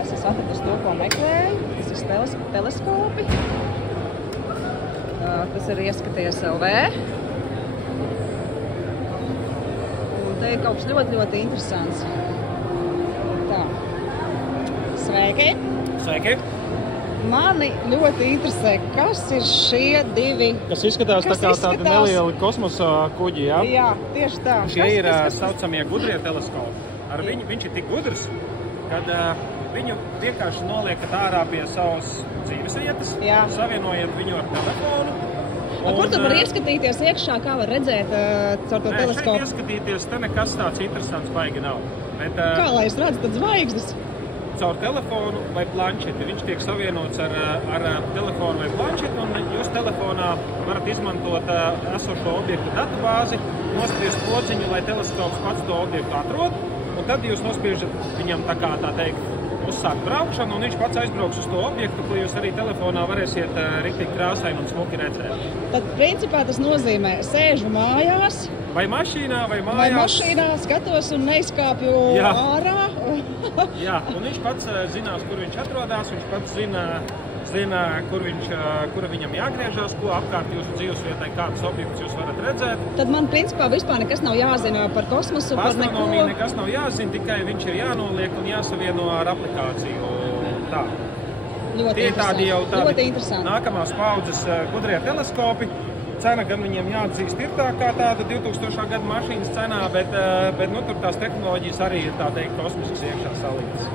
es esmu atradusi to, ko meklēju. Tas ir teleskopi. Tas ir ieskaties LV. Un te ir kaut kas ļoti, ļoti interesants. Tā. Sveiki! Sveiki! Mani ļoti interesē, kas ir šie divi... Kas izskatās tā kā tādi nelieli kosmosa kuģi, jā? Jā, tieši tā. Šie ir saucamie gudrie teleskopi. Ar viņu viņš ir tik gudrs, kad viņu vienkārši noliekat ārā pie savas dzīves vietas, savienojiet viņu ar telefonu. Kur tu var ieskatīties iekšā, kā var redzēt caur to teleskopu? Šeit ieskatīties, te nekas tāds interesants baigi nav. Bet, kā lai es redzu tad zvaigznes? Caur telefonu vai planšeti. Viņš tiek savienots ar telefonu vai planšeti, un jūs telefonā varat izmantot esošo objektu datubāzi, nospiežat podziņu, lai teleskops pats to objektu atrod, un tad jūs nospiežat viņam tā kā tā teikt uzsākt braukšanu, un viņš pats aizbrauks uz to objektu, ko jūs arī telefonā varēsiet riktīgi krāsaini un smuki redzēt. Tad principā tas nozīmē sēžu mājās. Vai mašīnā, vai mājās. Vai mašīnā skatos un neizkāpju ārā. Jā, un viņš pats zinās, kur viņš atrodas, viņš pats zina, kura viņam jāgriežās, ko apkārt jūsu dzīvesvietai, kādas objektus jūs varat redzēt. Tad man principā vispār nekas nav jāzina par kosmosu, par neko. Astronomija nekas nav jāzina, tikai viņš ir jānoliek un jāsavieno ar aplikāciju. Tā. Ļoti interesanti. Ļoti interesanti. Nākamās paudzes gudrie teleskopi. Cena gan viņiem jāatzīst ir tā kā tāda 2000. Gada mašīnas cenā, bet tur tās tehnoloģijas arī ir tā teikt kosmiskas iekšā salītas.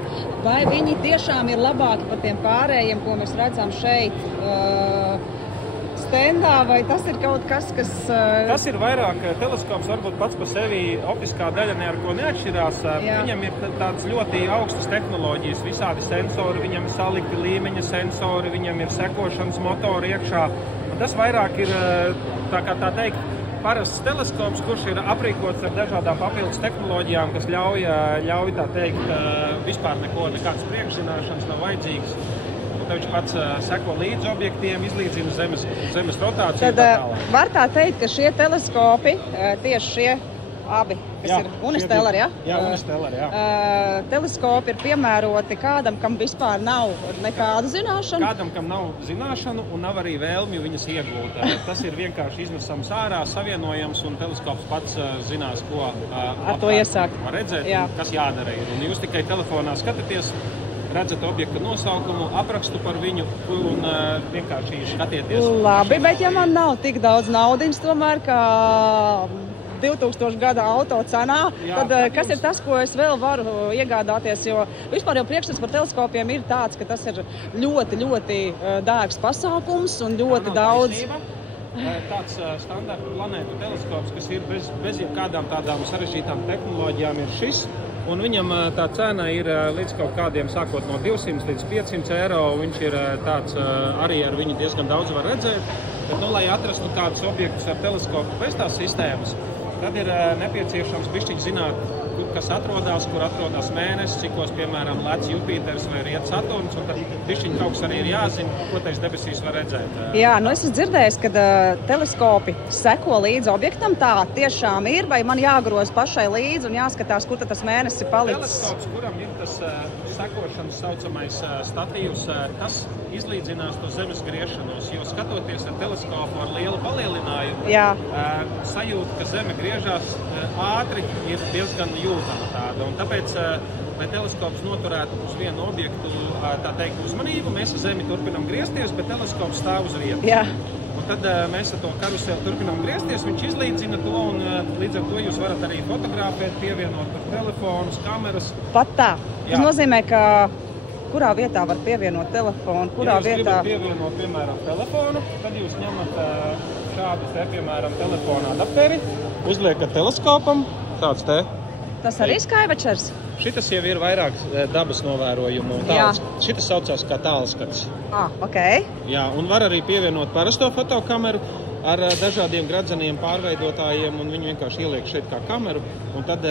Vai viņi tiešām ir labāki par tiem pārējiem, ko mēs redzam šeit stendā, vai tas ir kaut kas, kas... Tas ir vairāk teleskops, varbūt pats par sevi optiskā daļa ne ar ko neatšķirās. Viņam ir tādas ļoti augstas tehnoloģijas, visādi sensori, viņam ir salikti līmeņa sensori, viņam ir sekošanas motori iekšā. Tas vairāk ir, tā teikt, parasts teleskops, kurš ir aprīkots ar dažādām papildus tehnoloģijām, kas ļauj tā teikt, vispār nekādas priekšzināšanas nav vajadzīgas. Un viņš pats seko līdz objektiem, izlīdzina zemes rotāciju. Tad var tā teikt, ka šie teleskopi, tieši šie abi, kas ir Unistellar, Jā, Unistellar, jā. Teleskopi ir piemēroti kādam, kam vispār nav nekādu zināšanu? Kādam, kam nav zināšanu un nav arī vēlmju viņas iegūt. Tas ir vienkārši iznesams ārā, savienojams, un teleskops pats zinās, ko ar to iesākt var redzēt, kas jādara ir. Un jūs tikai telefonā skatāties, redzat objekta nosaukumu, aprakstu par viņu un vienkārši skatieties. Labi, bet ja man nav tik daudz naudiņas tomēr, kā 2000 gada auto cenā, tad kas ir tas, ko es vēl varu iegādāties, jo vispār jau priekšstats par teleskopiem ir tāds, ka tas ir ļoti, ļoti dārgs pasākums un ļoti daudz. Tāds standarta planētu teleskops, kas ir bez jebkādām tādām sarežģītām tehnoloģijām, ir šis. Un viņam tā cena ir līdz kaut kādiem, sākot no 200 līdz 500 eiro. Viņš ir tāds, arī ar viņu diezgan daudz var redzēt. Bet, lai atrastu kādus objektus ar teleskopu bez tās sistēmas, tad ir nepieciešams bišķiņ zināt, kas atrodas, kur atrodas mēnesis, cikos, piemēram, lec Jupiters vai riet Saturns, un tad bišķiņ kaut kas arī ir jāzina, ko teiks debesīs var redzēt. Jā, es esmu dzirdējis, ka teleskopi seko līdz objektam, tā tiešām ir, vai man jāgroz pašai līdzi un jāskatās, kur tad tas mēnesis ir palicis? Teleskops, kuram ir tas sekošanas saucamais statīvs, tas izlīdzinās to zemes griešanos, jo skatoties ar teleskopu ar lielu palielinājumu, sajūta, ka zeme griežās ātri, ir diezgan jūtama tāda. Un tāpēc, lai teleskops noturētu uz vienu objektu, tā teikt, uzmanību, mēs ar Zemi turpinam griezties, bet teleskops stāv uz vietas. Un tad mēs ar to karuseli turpinam griezties, viņš izlīdzina to, un līdz ar to jūs varat arī fotografēt, pievienot ar telefonus, kameras. Pat tā. Tas nozīmē, ka kurā vietā var pievienot telefonu, kurā vietā... Ja jūs gribat pievienot, piemēram, telefonu, tad jūs ņemat šādu te, piemēram, telefonu adapteri, uzliekat teleskopam, tāds te. Tas arī Skyvečers? Šitas jau ir vairāk dabas novērojumu. Šitas saucās kā tālskats. Jā, un var arī pievienot parasto fotokameru ar dažādiem gradzeniem pārveidotājiem, un viņi vienkārši ieliek šeit kā kameru, un tad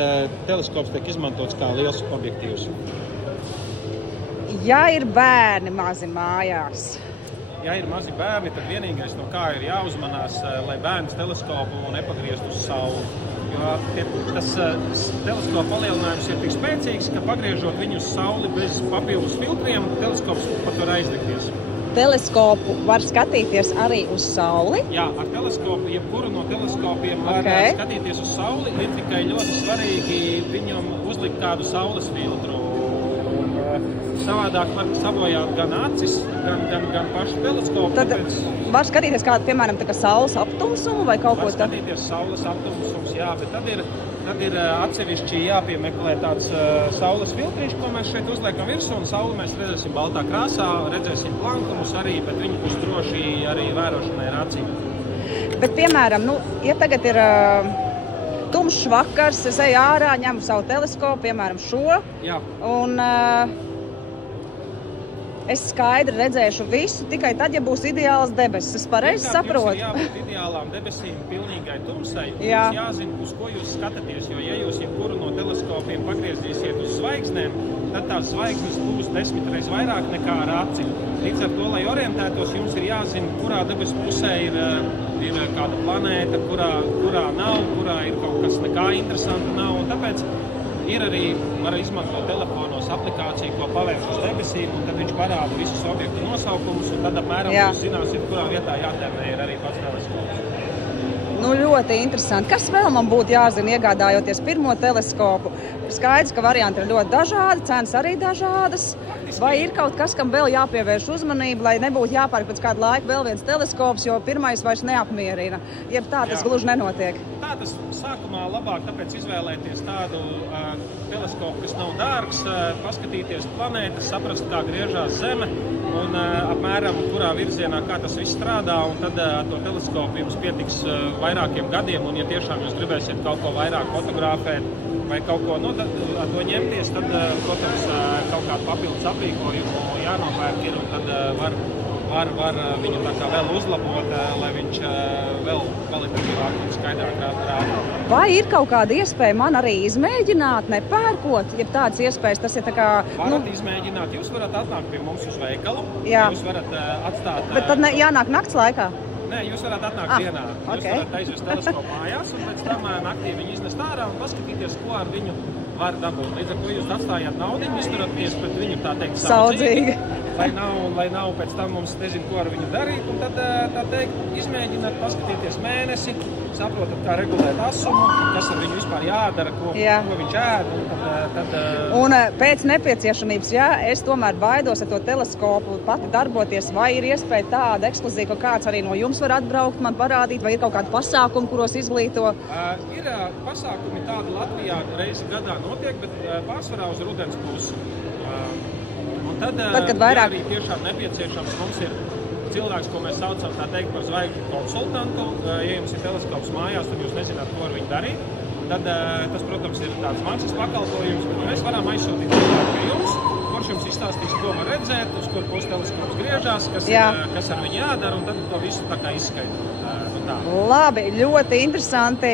teleskops tiek izmantots kā liels objektīvs. Ja ir bērni mazi mājās? Ja ir mazi bērni, tad vienīgais, no kā ir jāuzmanās, lai bērns teleskopu nepagrieztu uz sauli. jo tas teleskopa palielinājums ir tik spēcīgs, ka pagriežot viņu uz Sauli bez papildus filtriem, teleskops pat var aizdegties. Teleskopu var skatīties arī uz Sauli? Jā, ar teleskopu, jebkuru no teleskopiem var skatīties uz Sauli, ir tikai ļoti svarīgi viņam uzlikt kādu saules filtru. Savādāk var sabojāt gan acis, gan pašu teleskopu. Tad var skatīties kādu, piemēram, tā kā saules aptumsumu vai kaut ko tā? Var skatīties saules aptumsums, jā, bet tad ir atsevišķi jāpiemeklē tāds saules filtriņš, ko mēs šeit uzliekam virsū, un sauli mēs redzēsim baltā krāsā, redzēsim plankumus arī, bet viņi būs droši arī vērošanai ar acīm. Bet, piemēram, ja tagad ir tumšs vakars, es eju ārā, ņemu savu teleskopu, piemēram, šo, un es skaidri redzēšu visu, tikai tad, ja būs ideāls debesis. Es pareizi saprotu. Jums ir jābūt ideālām debesīm, pilnīgai tumsai. Jums jāzina, uz ko jūs skatāties, jo ja jūs jebkuru no teleskopiem pagriezīsiet uz zvaigznēm, tad tās zvaigznes būs 10 reizes vairāk nekā ar aci. Līdz ar to, lai orientētos, jums ir jāzina, kurā debesu pusē ir kāda planēta, kurā nav, kurā ir kaut kas nekā interesanta nav, un tāpēc ir arī, var izmantot telefonos aplikāciju, ko pavērš uz debesīm, un tad viņš parāda visus objektu nosaukumus, un tad apmēram jūs zināsiet, kurā vietā jātērnē ir arī pats teleskops. Ļoti interesanti. Kas vēl man būtu jāzina, iegādājoties pirmo teleskopu? Skaidrs, ka varianti ir ļoti dažādi, cenas arī dažādas. Vai ir kaut kas, kam vēl jāpievērš uzmanību, lai nebūtu jāpērk pēc kāda laika vēl viens teleskops, jo pirmais vairs neapmierina? Jeb tā tas gluži nenotiek? Tā tas sākumā labāk, tāpēc izvēlēties tādu teleskopu, kas nav dārgs, paskatīties planētas, saprast, kā griežās Zeme un apmēram kurā virzienā, kā tas viss strādā, un tad to teleskopu jums pietiks vairākiem gadiem, un ja tiešām jūs gribēsiet kaut ko vairāk fotografēt vai kaut ko ar to ņemties, tad, protams, kaut kādu papildus aprīkojumu jānopērk ir, un tad var viņu tā kā vēl uzlabot, lai viņš vēl kvalitatīvāk un skaidrāk rāda. Vai ir kaut kāda iespēja man arī izmēģināt, nepērkot, ja tādas iespējas, tas ir tā kā... Varat izmēģināt, jūs varat atnākt pie mums uz veikalu, jūs varat atstāt... Bet tad jānāk nakts laikā? Nē, jūs varat atnākt dienā. Jūs varat aizvest teleskopu mājās un pēc tam naktī viņu iznest ārā un paskatīties, ko ar viņu var dabūt. Līdz ar to jūs atstājāt naudiņu, izturaties pret viņu, tā teikt, saudzīgi. Lai nav pēc tam mums nezinu, ko ar viņu darīt. Un tad, tā teikt, izmēģināt, paskatīties mēnesi, saprotat, kā regulēt asumu, kas ar viņu vispār jādara, ko viņš ēd. Un pēc nepieciešamības, ja es tomēr baidos ar to teleskopu pati darboties, vai ir iespēja tāda ekskluzīva, ka kāds arī no jums var atbraukt, man parādīt, vai ir kaut kādi pasākumi, kuros izglīto? Ir pasākumi tādi Latvijā reizi gadā notiek, bet pārsvarā uz rudens pusi. Un tad kad vairāk... arī tiešām nepieciešams, mums ir cilvēks, ko mēs saucam, tā teikt, par zvaigžņu konsultantu. Ja jums ir teleskops mājās, tad jūs nezināt, ko ar viņu darīt. Tad tas, protams, ir tāds maksas pakalpojums, bet mēs varam aizsūtīt cilvēku pie jums, kurš jums izstāstīs, ko var redzēt, uz kur pusi teleskops griežās, kas ar viņu jādara, un tad to visu tā kā izskaidrot. Labi, ļoti interesanti.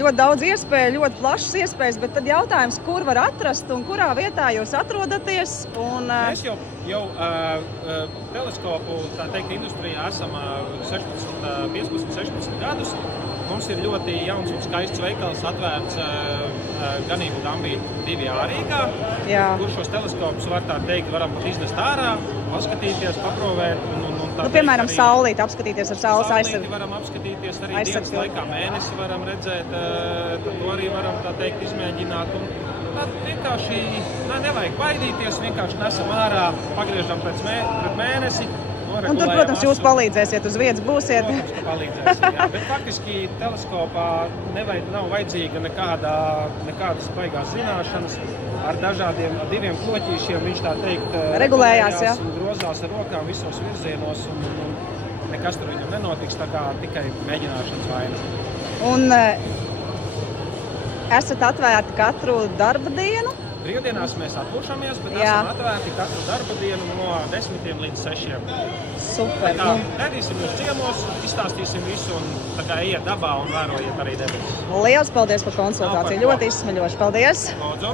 Ļoti daudz iespēju, ļoti plašas iespējas, bet tad jautājums, kur var atrast un kurā vietā jūs atrodaties? Mēs jau teleskopu, tā teikt, industrijā esam 15-16 gadus. Mums ir ļoti jauns un skaists veikals atvērts Ganību Dambī 2A Rīgā, kur šos teleskopus var tā teikt, varam pat iznest ārā, paskatīties, paprovēt un piemēram, saulīti apskatīties ar saules aizsardzību. Saulīti varam apskatīties arī dienas laikā, mēnesi varam redzēt, to arī varam tā teikt izmēģināt. Un tad vienkārši nevajag baidīties, vienkārši nesam ārā, pagriežam pret mēnesi. Un tur, protams, jūs palīdzēsiet, uz vietas būsiet. Protams, ka palīdzēsim, jā. Bet faktiski teleskopā nav vajadzīga nekādas baigās zināšanas. Ar diviem kloķīšiem viņš tā teikt regulējās, un grozās ar rokām visos virzienos un nekas tur viņam nenotiks, tā kā tikai mēģināšanas vaina. Un esat atvērti katru darba dienu? Brīvdienās mēs atpūšamies, bet esam atvērti katru darba dienu no 10 līdz 6. Super. Tā redīsim jūs ciemos, izstāstīsim visu un tā kā iet dabā un vērojiet arī debesis. Liels paldies par konsultāciju. Ļoti izsmeļoši. Paldies! Lūdzu!